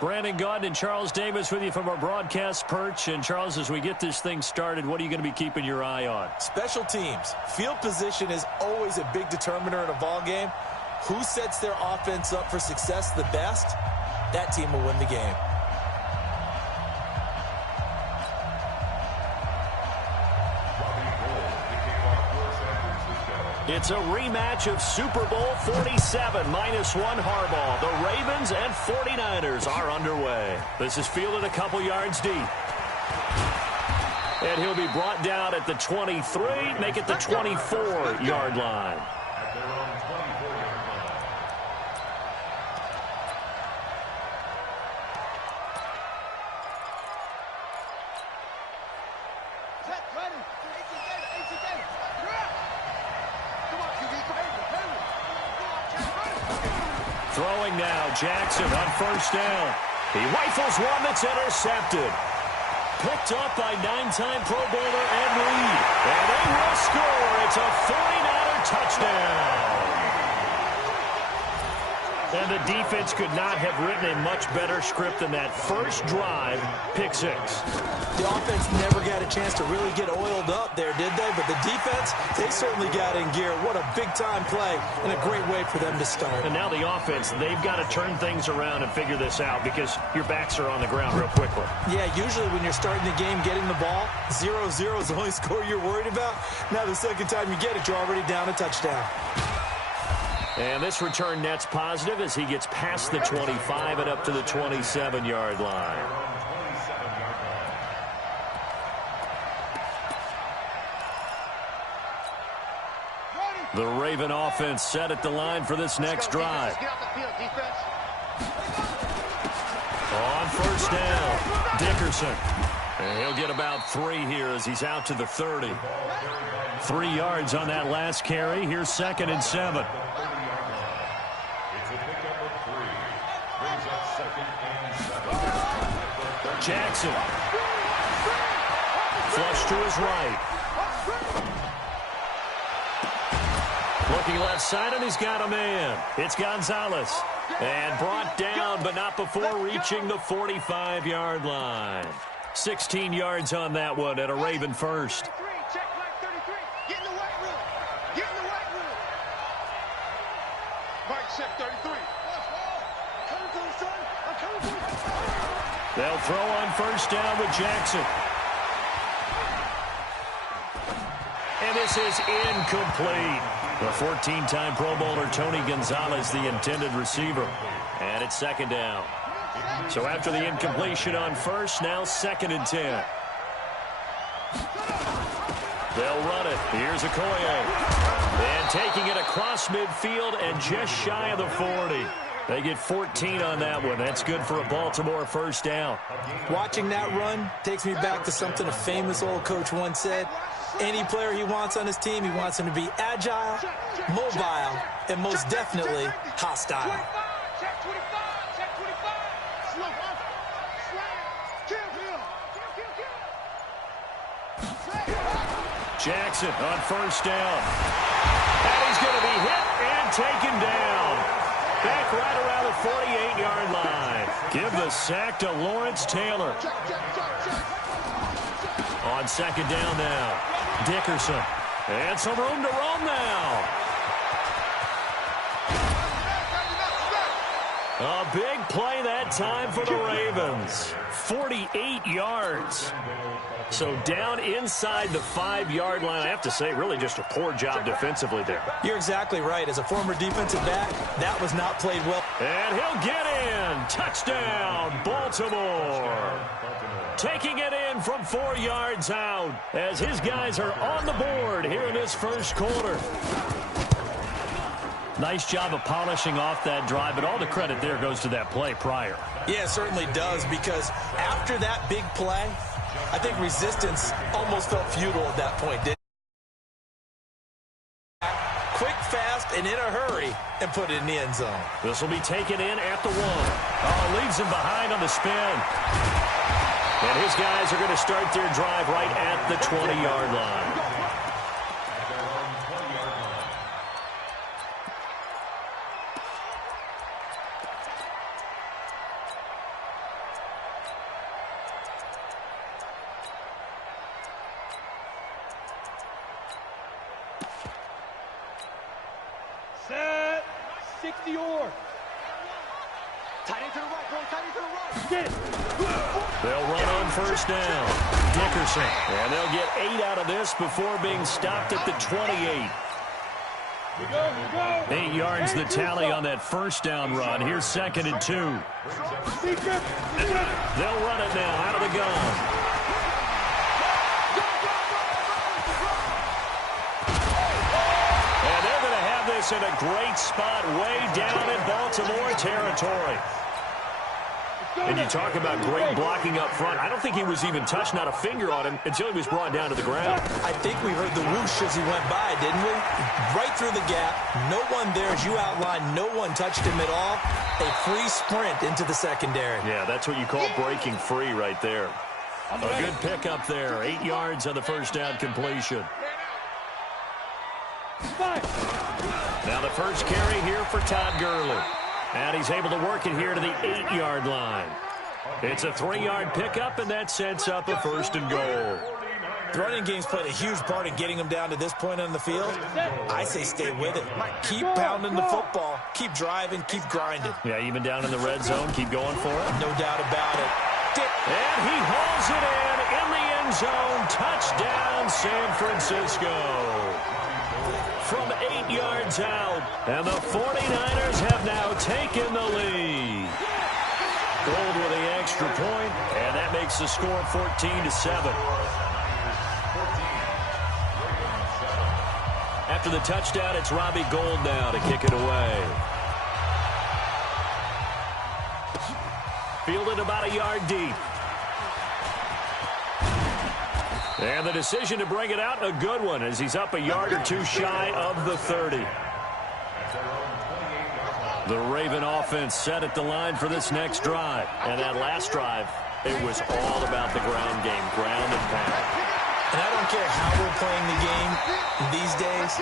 Brandon Gaudin and Charles Davis with you from our broadcast perch. And, Charles, as we get this thing started, what are you going to be keeping your eye on? Special teams. Field position is always a big determiner in a ball game. Who sets their offense up for success the best, that team will win the game. It's a rematch of Super Bowl 47, -1 Harbaugh. The Ravens and 49ers are underway. This is fielded a couple yards deep. And he'll be brought down at the 23, make it the 24-yard line. Throwing now, Jackson on first down. He rifles one that's intercepted. Picked up by 9-time Pro Bowler Ed Reed. And they will score. It's a 49er touchdown. And the defense could not have written a much better script than that first drive, pick six. The offense never got a chance to really get oiled up there, did they? But the defense, they certainly got in gear. What a big-time play and a great way for them to start. And now the offense, they've got to turn things around and figure this out because your backs are on the ground real quickly. Yeah, usually when you're starting the game, getting the ball, 0-0 is the only score you're worried about. Now the second time you get it, you're already down a touchdown. And this return net's positive as he gets past the 25 and up to the 27-yard line. The Raven offense set at the line for this next drive. On first down, Dickerson. And he'll get about 3 here as he's out to the 30. 3 yards on that last carry. Here's 2nd and 7. Jackson. Flush to his right. Looking left side, and he's got a man. It's Gonzalez. And brought down, but not before reaching the 45-yard line. 16 yards on that one, and a Raven first. They'll throw on first down with Jackson. And this is incomplete. The 14-time Pro Bowler Tony Gonzalez, the intended receiver. And it's 2nd down. So after the incompletion on first, now 2nd and 10. They'll run it. Here's Okoye. And taking it across midfield and just shy of the 40. They get 14 on that one. That's good for a Baltimore first down. Watching that run takes me back to something a famous old coach once said. Any player he wants on his team, he wants him to be agile, mobile, and most definitely hostile. Jackson on first down. And he's going to be hit and taken down. Back right around the 48-yard line. Give the sack to Lawrence Taylor. On 2nd down now, Dickerson. And some room to roam now. A big play that time for the Ravens. 48 yards. So down inside the 5-yard line. I have to say, really just a poor job defensively there. You're exactly right. As a former defensive back, that was not played well. And he'll get in. Touchdown, Baltimore. Taking it in from 4 yards out as his guys are on the board here in this first quarter. Nice job of polishing off that drive, but all the credit there goes to that play prior. Yeah, it certainly does, because after that big play, I think resistance almost felt futile at that point, didn't it? Quick, fast, and in a hurry, and put it in the end zone. This will be taken in at the 1. Oh, leaves him behind on the spin. And his guys are going to start their drive right at the 20-yard line. fix the orb. Tight end to the right, bro. Tight end to the right. Get it. They'll run on first down. Dickerson. And they'll get 8 out of this before being stopped at the 28. 8 yards the tally on that first down run. Here's 2nd and 2. They'll run it now out of the gun. And they're going to have this in a great spot way down in Baltimore territory. And you talk about great blocking up front. I don't think he was even touched, not a finger on him, until he was brought down to the ground. I think we heard the whoosh as he went by, didn't we? Right through the gap. No one there, as you outlined. No one touched him at all. A free sprint into the secondary. Yeah, that's what you call breaking free right there. A good pickup there. 8 yards on the first down completion. Now the first carry here for Todd Gurley. And he's able to work it here to the 8-yard line. It's a 3-yard pickup, and that sets up a 1st and goal. The running game's played a huge part in getting them down to this point on the field. I say stay with it. Keep pounding the football. Keep driving. Keep grinding. Yeah, even down in the red zone, keep going for it. No doubt about it. And he hauls it in the end zone. Touchdown, San Francisco. From 8 yards out, and the 49ers have now taken the lead. Gold with the extra point, and that makes the score 14-7. After the touchdown, it's Robbie Gould now to kick it away. Fielded about a yard deep. And the decision to bring it out, a good one, as he's up a yard or two shy of the 30. The Raven offense set at the line for this next drive. And that last drive, it was all about the ground game, ground and pound. And I don't care how we're playing the game these days,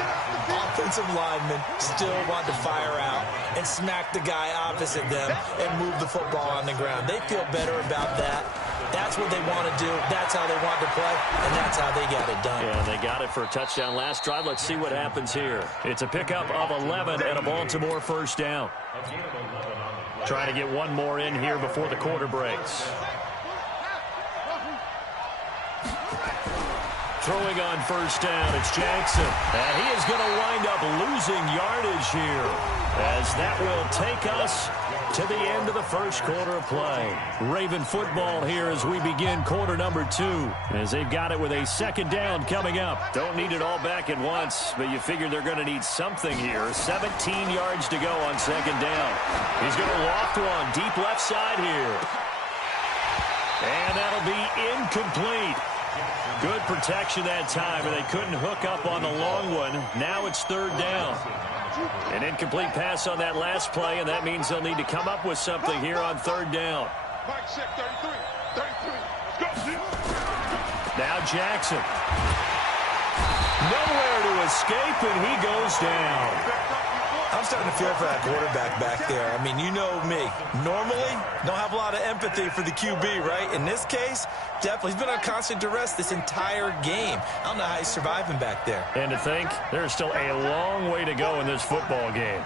offensive linemen still want to fire out and smack the guy opposite them and move the football on the ground. They feel better about that. That's what they want to do. That's how they want to play, and that's how they got it done. Yeah, they got it for a touchdown last drive. Let's see what happens here. It's a pickup of 11 and a Baltimore first down. Trying to get one more in here before the quarter breaks. Throwing on first down, it's Jackson. And he is going to wind up losing yardage here, as that will take us to the end of the first quarter of play. Raven football here as we begin quarter number 2, as they've got it with a 2nd down coming up. Don't need it all back at once, but you figure they're going to need something here. 17 yards to go on 2nd down. He's going to loft one deep left side here. And that'll be incomplete. Good protection that time, and they couldn't hook up on the long one. Now it's 3rd down. An incomplete pass on that last play, and that means they'll need to come up with something here on 3rd down. Now Jackson. Nowhere to escape, and he goes down. I'm starting to feel for that quarterback back there. I mean, you know me. Normally, don't have a lot of empathy for the QB, right? In this case, definitely. He's been on constant duress this entire game. I don't know how he's surviving back there. And to think, there's still a long way to go in this football game.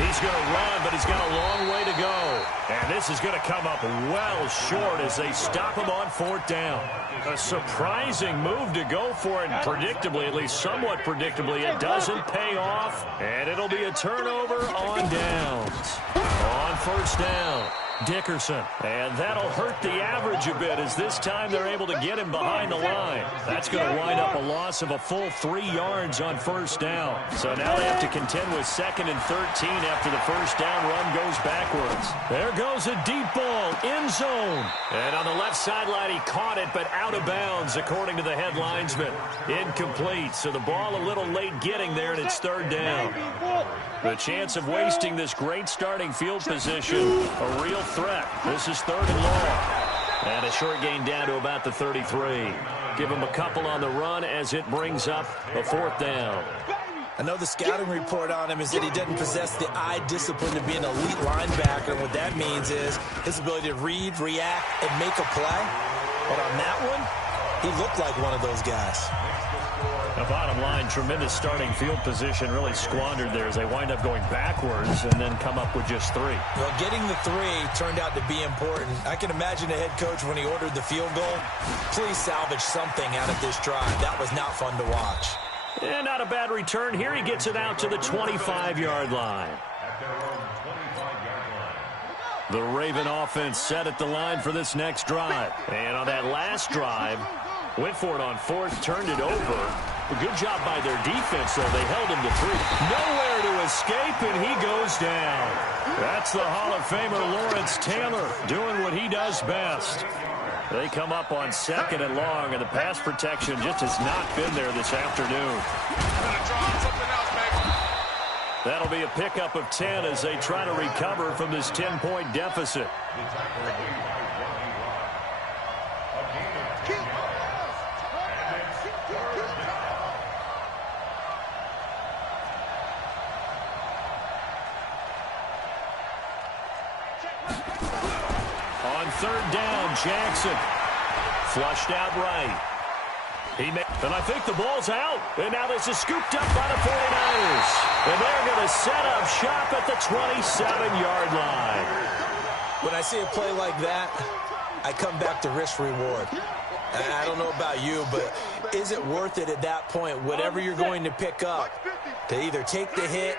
He's going to run, but he's got a long way to go. And this is going to come up well short as they stop him on 4th down. A surprising move to go for it, and predictably, at least somewhat predictably, it doesn't pay off. And it'll be a turnover on downs. On 1st down, Dickerson. And that'll hurt the average a bit, as this time they're able to get him behind the line. That's going to wind up a loss of a full 3 yards on 1st down. So now they have to contend with 2nd and 13 after the 1st down run goes backwards. There goes a deep ball, end zone. And on the left sideline, he caught it, but out of bounds, according to the head linesman. Incomplete, so the ball a little late getting there, and it's 3rd down. The chance of wasting this great starting field position, a real threat. This is 3rd and long. And a short gain down to about the 33. Give him a couple on the run as it brings up a 4th down. I know the scouting report on him is that he doesn't possess the eye discipline to be an elite linebacker. What that means is his ability to read, react, and make a play. But on that one, He looked like one of those guys. The bottom line, tremendous starting field position, really squandered there as they wind up going backwards and then come up with just 3. Well, getting the 3 turned out to be important. I can imagine the head coach when he ordered the field goal. Please salvage something out of this drive. That was not fun to watch. And not a bad return here. He gets it out to the 25-yard line. The Raven offense set at the line for this next drive. And on that last drive, went for it on 4th, turned it over. A good job by their defense, though. They held him to 3. Nowhere to escape, and he goes down. That's the Hall of Famer Lawrence Taylor doing what he does best. They come up on 2nd and long, and the pass protection just has not been there this afternoon. That'll be a pickup of 10 as they try to recover from this 10-point deficit. On 3rd down, Jackson flushed out right. And I think the ball's out. And now this is scooped up by the 49ers. And they're going to set up shop at the 27-yard line. When I see a play like that, I come back to risk reward. And I don't know about you, but is it worth it at that point, whatever you're going to pick up, to either take the hit,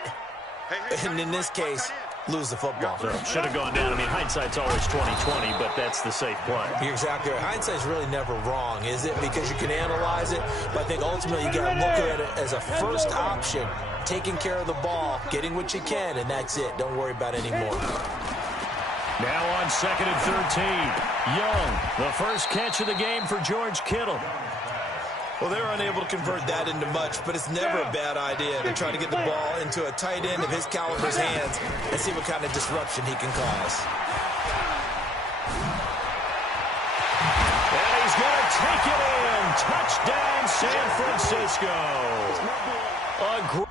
and in this case, lose the football? Should have gone down. I mean, hindsight's always 20/20, but that's the safe play. You're exactly right. Hindsight's really never wrong, is it? Because you can analyze it, but I think ultimately you got to look at it as a first option, taking care of the ball, getting what you can, and that's it. Don't worry about any more. Now on 2nd and 13, Young, the first catch of the game for George Kittle. Well, they were unable to convert that into much, but it's never a bad idea to try to get the ball into a tight end of his caliber's hands and see what kind of disruption he can cause. And he's going to take it in. Touchdown, San Francisco. A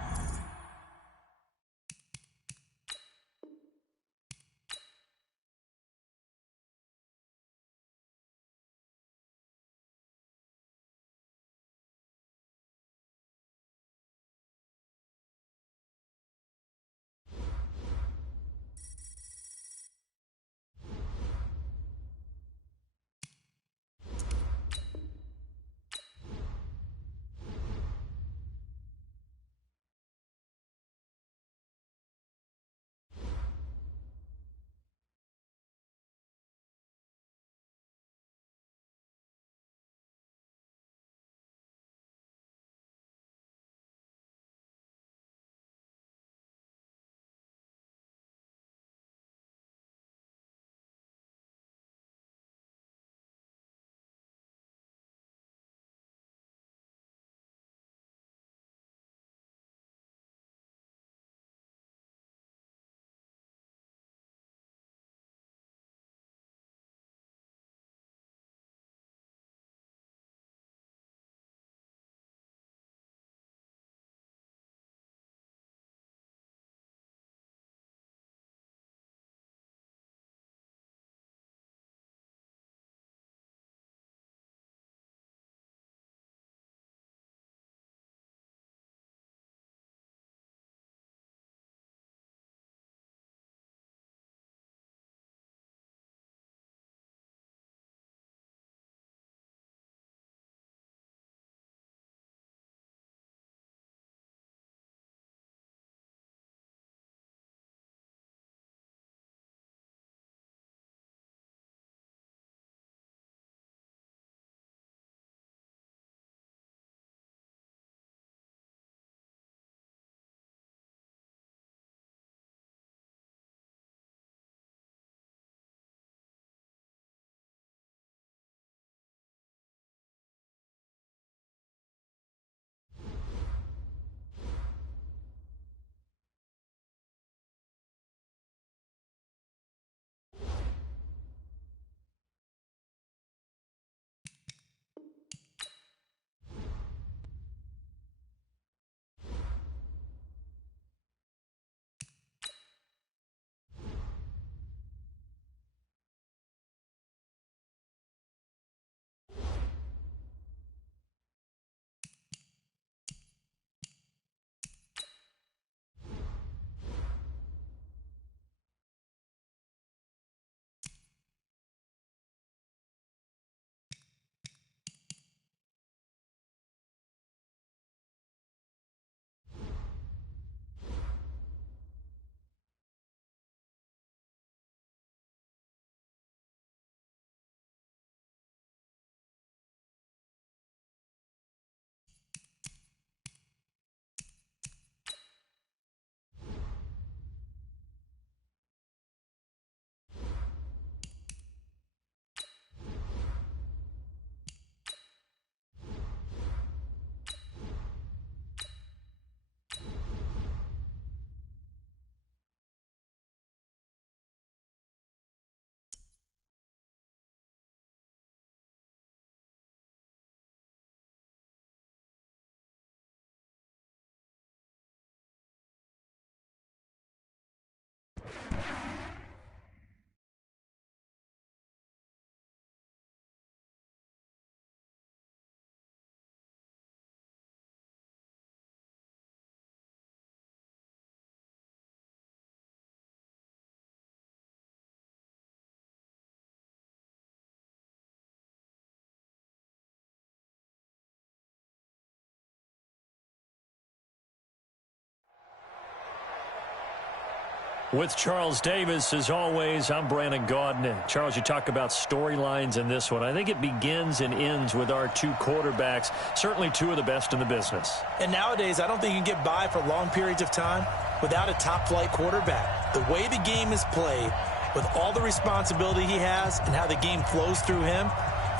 With Charles Davis, as always, I'm Brandon Gaudin. Charles, you talk about storylines in this one. I think it begins and ends with our two quarterbacks, certainly two of the best in the business. And nowadays, I don't think you can get by for long periods of time without a top-flight quarterback. The way the game is played, with all the responsibility he has and how the game flows through him,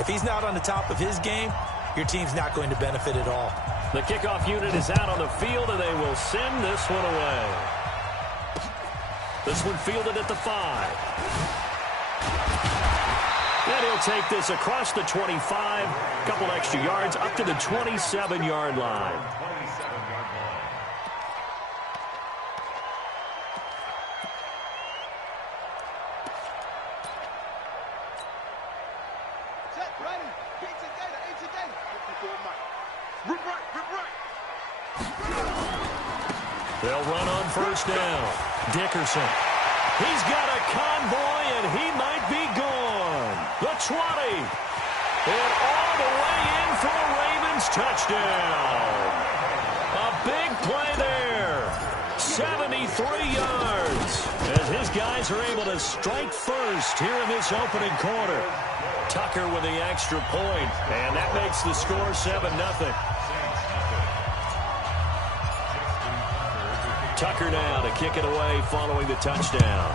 if he's not on the top of his game, your team's not going to benefit at all. The kickoff unit is out on the field, and they will send this one away. This one fielded at the 5. And he'll take this across the 25, a couple extra yards, up to the 27-yard line. They'll run on first down. Dickerson. He's got a convoy, and he might be gone. The 20. And all the way in for a Ravens touchdown. A big play there. 73 yards. As his guys are able to strike first here in this opening quarter. Tucker with the extra point, and that makes the score 7-0. Tucker now to kick it away following the touchdown.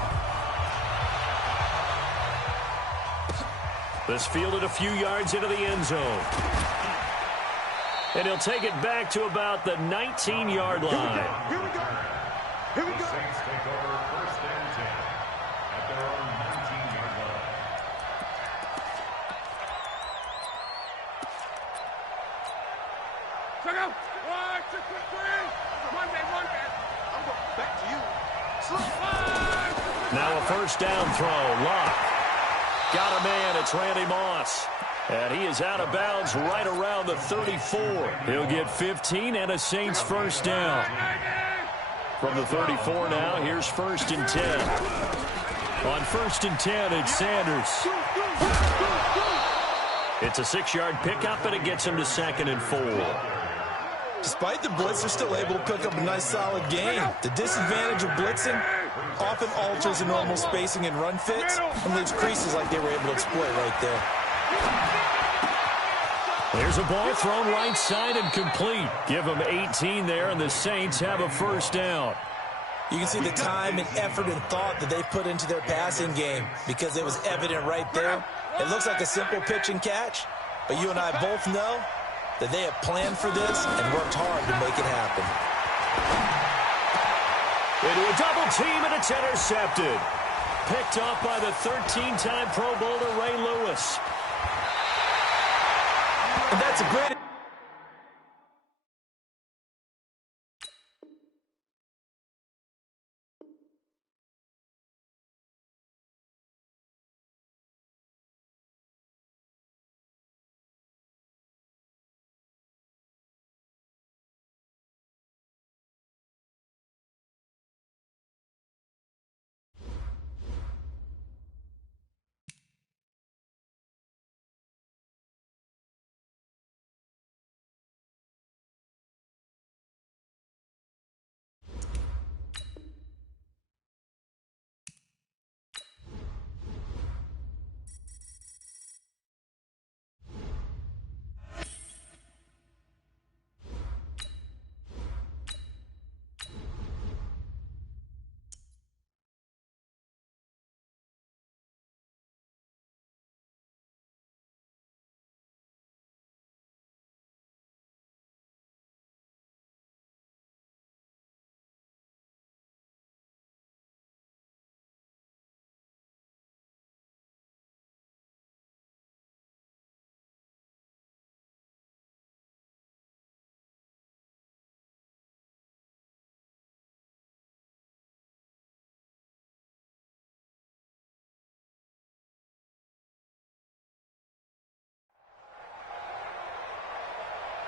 This fielded a few yards into the end zone. And he'll take it back to about the 19-yard line. Here we go. Here we go. Saints take over first and 10 at their own 19-yard line. Check out. 1, 2, 3. One man. I'm going back to you. Now a first down throw. Lock. Got a man. It's Randy Moss. And he is out of bounds right around the 34. He'll get 15 and a Saints first down. From the 34 now, here's first and 10. On first and 10, it's Sanders. It's a 6-yard pickup, and it gets him to 2nd and 4. Despite the blitz, they're still able to pick up a nice, solid game. The disadvantage of blitzing often alters the normal spacing and run fits and leaves creases like they were able to exploit right there. There's a ball thrown right side and complete. Give them 18 there, and the Saints have a first down. You can see the time and effort and thought that they put into their passing game because it was evident right there. It looks like a simple pitch and catch, but you and I both know that they have planned for this and worked hard to make it happen. Into a double team, and it's intercepted. Picked up by the 13-time Pro Bowler Ray Lewis. And that's a great...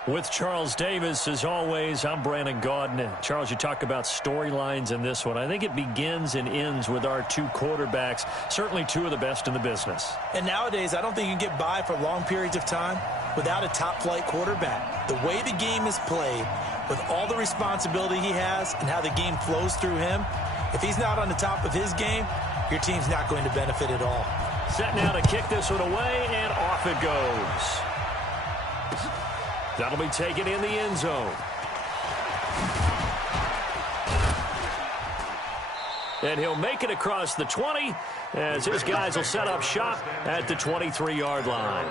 With Charles Davis, as always, I'm Brandon Gaudin. Charles, you talk about storylines in this one. I think it begins and ends with our two quarterbacks, certainly two of the best in the business. And nowadays, I don't think you can get by for long periods of time without a top-flight quarterback. The way the game is played, with all the responsibility he has and how the game flows through him, If he's not on the top of his game, your team's not going to benefit at all. Set now to kick this one away, and off it goes. That'll be taken in the end zone. And he'll make it across the 20 as his guys will set up shop at the 23-yard line.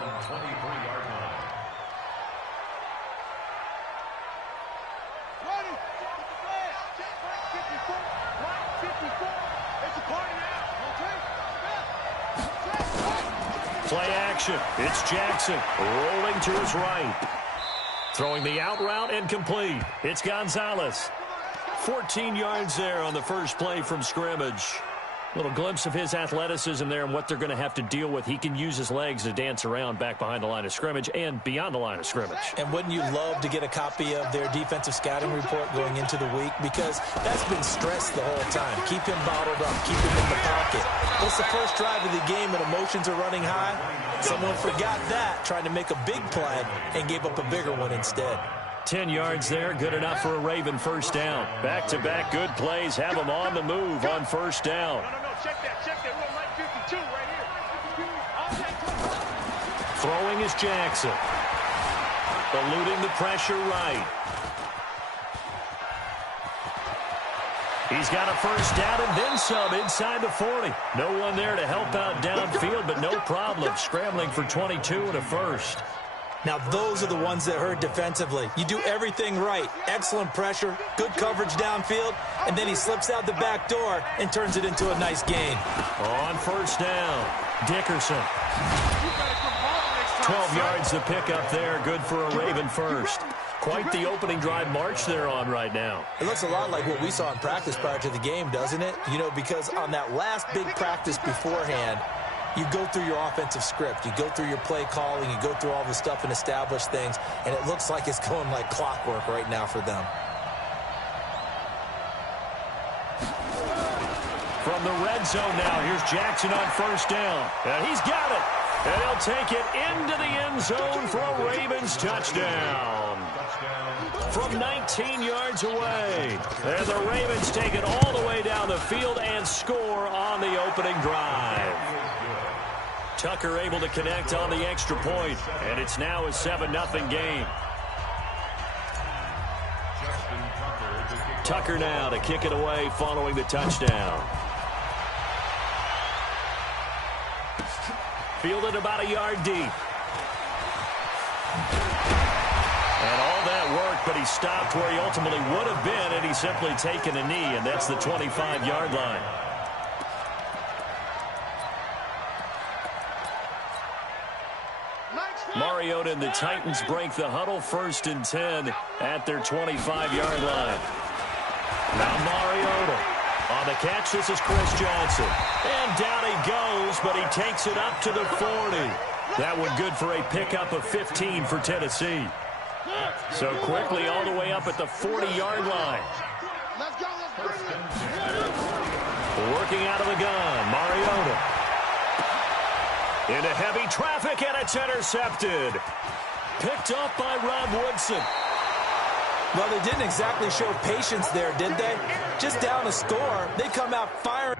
Play action. It's Jackson rolling to his right. Throwing the out route and complete. It's Gonzalez. 14 yards there on the first play from scrimmage. Little glimpse of his athleticism there and what they're going to have to deal with. He can use his legs to dance around back behind the line of scrimmage and beyond the line of scrimmage. And wouldn't you love to get a copy of their defensive scouting report going into the week? Because that's been stressed the whole time. Keep him bottled up. Keep him in the pocket. It's the first drive of the game and emotions are running high. Someone forgot that, trying to make a big play and gave up a bigger one instead. 10 yards there, good enough for a Raven first down. Back-to-back good plays have them on the move on first down. Check that. We're on line 52 right here. Throwing is Jackson. Eluding the pressure right. He's got a first down and then some inside the 40. No one there to help out downfield, but no problem scrambling for 22 and a first. Now, those are the ones that hurt defensively. You do everything right. Excellent pressure, good coverage downfield, and then he slips out the back door and turns it into a nice gain. On first down, Dickerson. 12 yards to pick up there. Good for a Raven first. Quite the opening drive march they're on right now. It looks a lot like what we saw in practice prior to the game, doesn't it? You know, because on that last big practice beforehand, you go through your offensive script. You go through your play calling. You go through all the stuff and establish things. And it looks like it's going like clockwork right now for them. From the red zone now, here's Jackson on first down. And he's got it. And he'll take it into the end zone for a Ravens touchdown. From 19 yards away. And the Ravens take it all the way down the field and score on the opening drive. Tucker able to connect on the extra point, and it's now a 7-0 game. Tucker now to kick it away following the touchdown. Fielded about a yard deep. And all that work, but he stopped where he ultimately would have been, and he's simply taken a knee, and that's the 25-yard line. Mariota and the Titans break the huddle, 1st and 10 at their 25-yard line. Now Mariota on the catch. This is Chris Johnson. And down he goes, but he takes it up to the 40. That one good for a pickup of 15 for Tennessee. So quickly all the way up at the 40-yard line. Working out of the gun, Mariota. Into heavy traffic, and it's intercepted. Picked up by Rob Woodson. Well, they didn't exactly show patience there, did they? Just down a score, they come out firing.